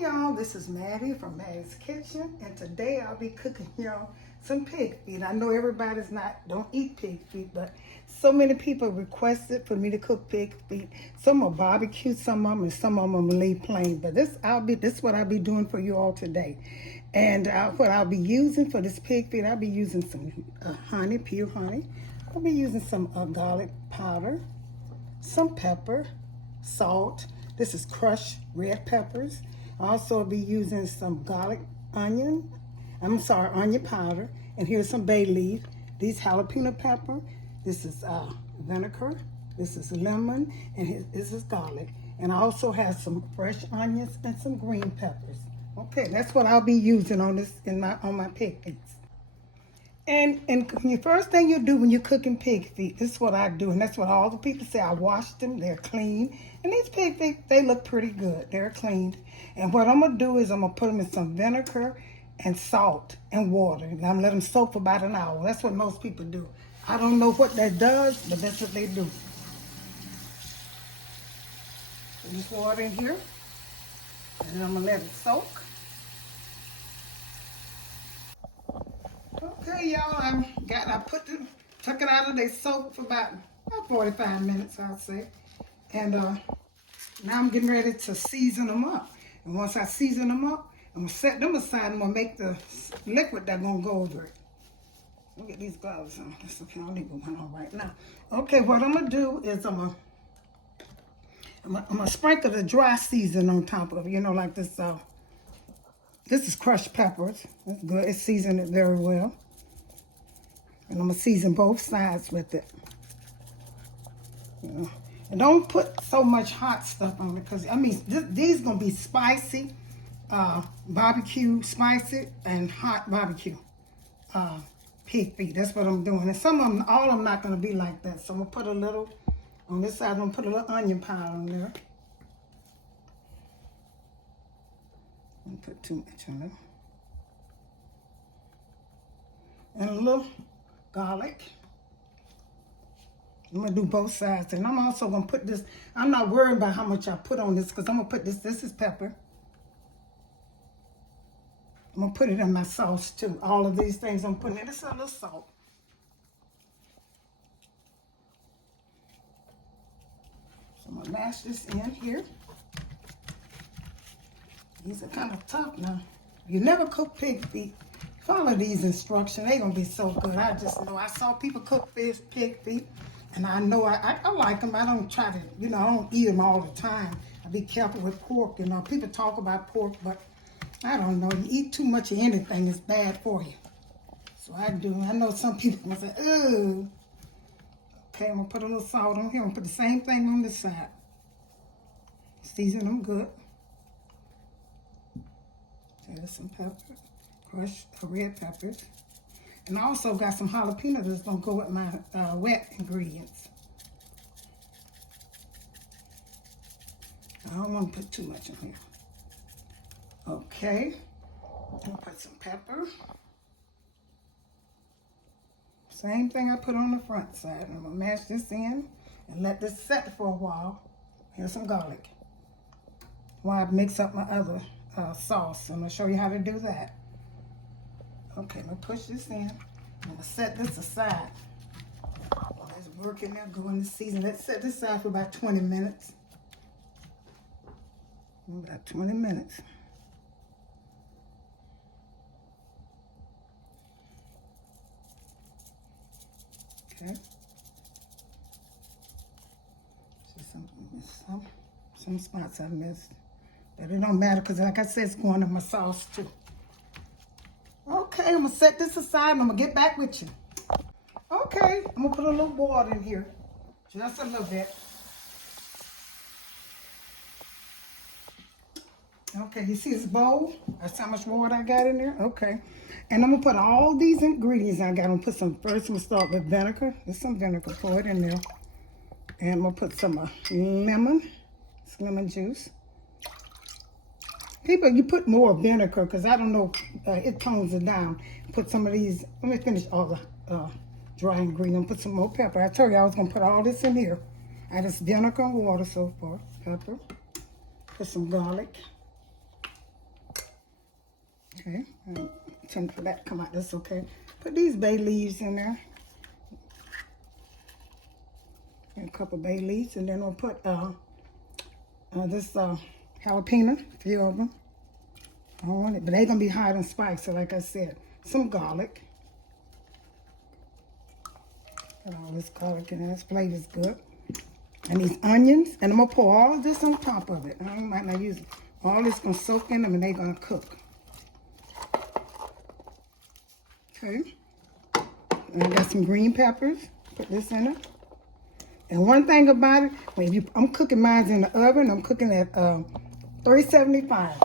y'all, this is Mattie from Mattie's Kitchen, and today I'll be cooking y'all some pig feet. I know everybody's don't eat pig feet, but so many people requested for me to cook pig feet. Some are barbecue, some of them, and some of them I'm gonna leave plain. But this is what I'll be doing for you all today. And what I'll be using for this pig feet, I'll be using some honey, pure honey. I'll be using some garlic powder, some pepper, salt. This is crushed red peppers. I'll also be using some onion powder. And here's some bay leaf. These jalapeno pepper. This is vinegar. This is lemon. And this is garlic. And I also have some fresh onions and some green peppers. Okay, that's what I'll be using on my pig feet. And the first thing you do when you're cooking pig feet, this is what I do, and that's what all the people say. I wash them, they're clean. And these pig feet, they look pretty good. They're cleaned. And what I'm going to do is I'm going to put them in some vinegar and salt and water. And I'm going to let them soak for about an hour. That's what most people do. I don't know what that does, but that's what they do. Put this water in here, and then I'm going to let it soak. Okay, y'all, took it out of their soak for about 45 minutes, I'll say. And now I'm getting ready to season them up. And once I season them up, I'm going to set them aside. I'm going to make the liquid that's going to go over it. Let me get these gloves on. That's okay, I don't need one on right now. Okay, what I'm going to do is I'm going to sprinkle the dry season on top of it, you know, like this. This is crushed peppers. That's good. It's seasoned it very well. And I'm going to season both sides with it. You know. And don't put so much hot stuff on it, because, I mean, these going to be spicy, barbecue spicy, and hot barbecue pig feet. That's what I'm doing. And some of them, all of them not going to be like that. So I'm going to put a little, on this side, I'm going to put a little onion powder on there. Don't put too much on it. And a little garlic. I'm going to do both sides. And I'm also going to put this, I'm not worried about how much I put on this, because I'm going to put this is pepper. I'm going to put it in my sauce too. All of these things I'm putting in. This is a little salt. So I'm going to mash this in here. These are kind of tough now. You never cook pig feet, follow these instructions. They're going to be so good. I just know. I saw people cook pig feet, and I know I like them. I don't try to, you know, I don't eat them all the time. I be careful with pork. You know, people talk about pork, but I don't know. You eat too much of anything, it's bad for you. So I do. I know some people will say, ooh. Okay, I'm going to put a little salt on here. I'm going to put the same thing on this side. Season them good. There's some pepper, crushed red peppers. And I also got some jalapenos that's going to go with my wet ingredients. I don't want to put too much in here. Okay. I'm going to put some pepper. Same thing I put on the front side. I'm going to mash this in and let this set for a while. Here's some garlic. While I mix up my other sauce. I'm going to show you how to do that. Okay, I'm going to push this in. I'm going to set this aside. Let's work in there, go in the season. Let's set this aside for about 20 minutes. About 20 minutes. Okay. So some spots I missed. But it don't matter, because like I said, it's going in my sauce too. Okay, I'm going to set this aside and I'm going to get back with you. Okay, I'm going to put a little water in here. Just a little bit. Okay, you see this bowl? That's how much water I got in there? Okay. And I'm going to put all these ingredients I got. I'm going to put some, first I'm going to start with vinegar. There's some vinegar, pour it in there. And I'm going to put some lemon. It's lemon juice. People, you put more vinegar, because I don't know, it tones it down. Put some of these, let me finish all the dry ingredients. Put some more pepper. I told you I was going to put all this in here. I just vinegar and water so far. Pepper. Put some garlic. Okay, tend for that to come out. That's okay. Put these bay leaves in there. And a couple bay leaves, and then we'll put this jalapeno, a few of them. I don't want it, but they're gonna be hot and spicy, like I said. Some garlic. Got all this garlic in there. This flavor's good. And these onions, and I'm gonna pour all of this on top of it. I might not use it. All this gonna soak in them, and they're gonna cook. Okay. And I got some green peppers. Put this in it. And one thing about it, I'm cooking mine in the oven. I'm cooking at 375.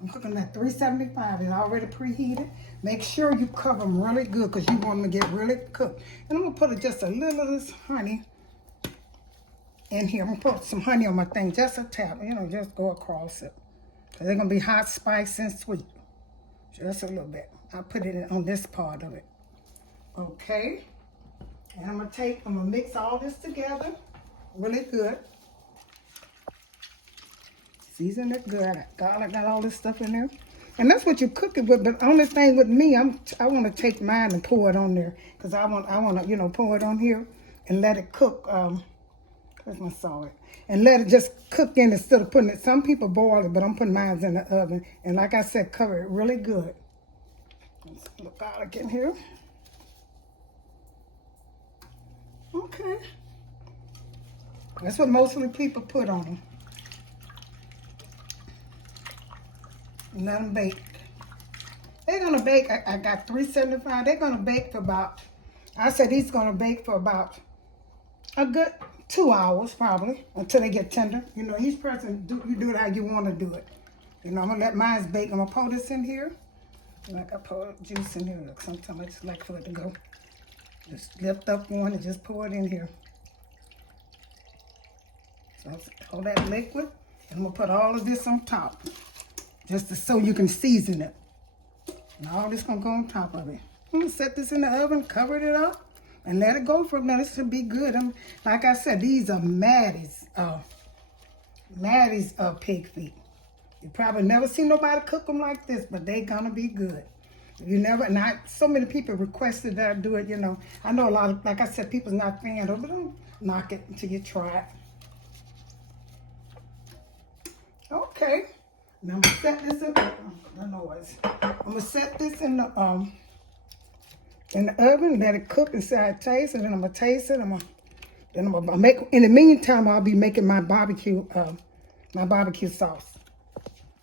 I'm cooking at 375. It's already preheated. Make sure you cover them really good because you want them to get really cooked. And I'm going to put just a little of this honey in here. I'm going to put some honey on my thing, just a tap. You know, just go across it. They're going to be hot, spicy, and sweet. Just a little bit. I'll put it on this part of it. Okay. And I'm going to mix all this together really good. Season it good. Garlic got all this stuff in there. And that's what you cook it with. But the only thing with me, I want to take mine and pour it on there. Because I want to, you know, pour it on here and let it cook. Where's my salt? And let it just cook in instead of putting it. Some people boil it, but I'm putting mine in the oven. And like I said, cover it really good. Let's put the garlic in here. Okay. That's what mostly people put on them. And let them bake. They're going to bake, I got 375. They're going to bake for about, I said these going to bake for about a good 2 hours probably until they get tender. You know, each person, you do it how you want to do it. You know, I'm going to let mine bake. I'm going to pour this in here. Like I pour juice in here. Look, sometimes I just like for it to go. Just lift up one and just pour it in here. So all that liquid, and I'm gonna put all of this on top, just so you can season it. And all this gonna go on top of it. I'm gonna set this in the oven, cover it up, and let it go for a minute. It should be good. Like I said, these are Matties pig feet. You probably never seen nobody cook them like this, but they gonna be good. You never, so many people requested that I do it, you know. I know a lot of, like I said, people's not fans of it, but don't knock it until you try it. Okay. Now I'm gonna set this in the noise. I'm gonna set this in the oven, let it cook and see how it tastes, and then I'm gonna taste it. Then I'm gonna make. In the meantime, I'll be making my barbecue sauce.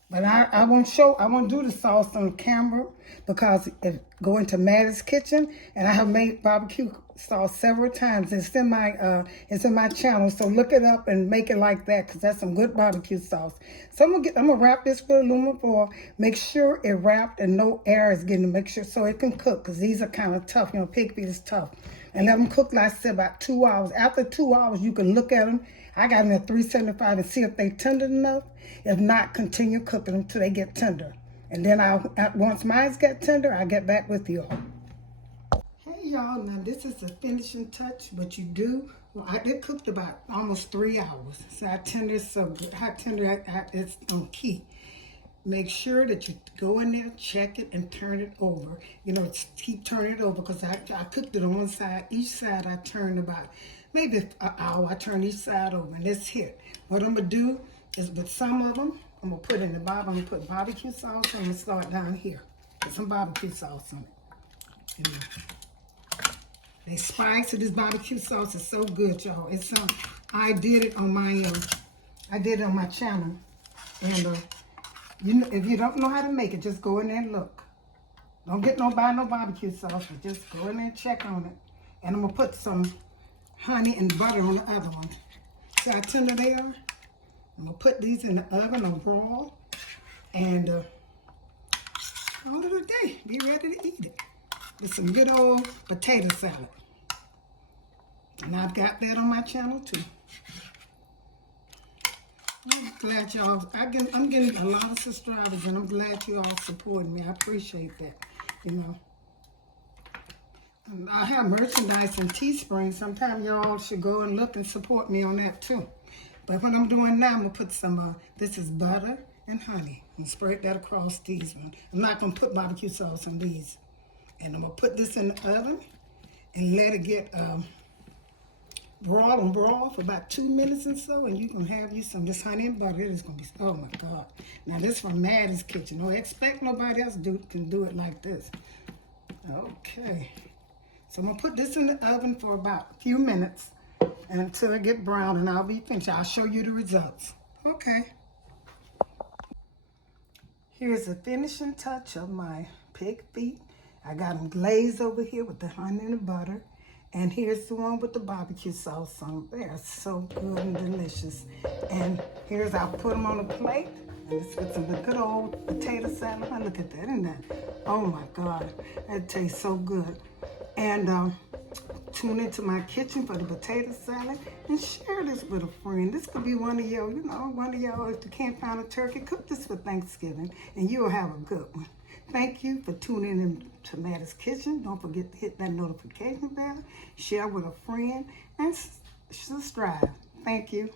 But I won't do the sauce on camera because it go into Mattie's kitchen, and I have made barbecue sauce several times. It's in my channel, so look it up and make it like that because that's some good barbecue sauce. So I'm gonna wrap this with aluminum foil. Make sure it wrapped and no air is getting. Make sure so it can cook because these are kind of tough. You know, pig feet is tough, and let them cook like I said about 2 hours. After 2 hours, you can look at them. I got them at 375 and see if they tender enough. If not, continue cooking them till they get tender. And then once mine get tender, I'll get back with you all. Hey y'all, now this is the finishing touch, but you do. Well, it cooked about almost 3 hours. So how tender is so good. How tender it's on key. Make sure that you go in there, check it, and turn it over. You know, keep turning it over because I cooked it on one side. Each side I turned about maybe an hour. I turn each side over, and let's hit. What I'm going to do is with some of them, I'm going to put in the bottom, I'm going to put barbecue sauce. I'm going to start down here. Put some barbecue sauce on it. They spicy. This barbecue sauce is so good, y'all. It's I did it on my channel. And you know, if you don't know how to make it, just go in there and look. Don't buy no barbecue sauce, but just go in there and check on it. And I'm going to put some honey and butter on the other one. See how tender they are? I'm going to put these in the oven on broil and call it a day. Be ready to eat it. With some good old potato salad. And I've got that on my channel too. I'm glad y'all, I'm getting a lot of subscribers and I'm glad you all supporting me. I appreciate that, you know. I have merchandise in Teespring. Sometimes y'all should go and look and support me on that too. But what I'm doing now, I'm going to put some, this is butter, and honey. And spread that across these ones. I'm not going to put barbecue sauce on these. And I'm going to put this in the oven and let it get broil for about 2 minutes or so. And you can have you some this honey and butter. It is going to be, oh my God. Now this from Mattie's kitchen. Don't expect nobody else can do it like this. Okay. So I'm going to put this in the oven for about a few minutes until it get brown, and I'll be finished. I'll show you the results. Okay. Here's the finishing touch of my pig feet. I got them glazed over here with the honey and the butter. And here's the one with the barbecue sauce on. They are so good and delicious. And I'll put them on a plate. And it's with some good old potato salad. Oh, look at that, isn't that? Oh my God, that tastes so good. And tune into my kitchen for the potato salad and share this with a friend. This could be one of y'all, if you can't find a turkey, cook this for Thanksgiving and you'll have a good one. Thank you for tuning in to Mattie's Kitchen. Don't forget to hit that notification bell, share with a friend, and subscribe. Thank you.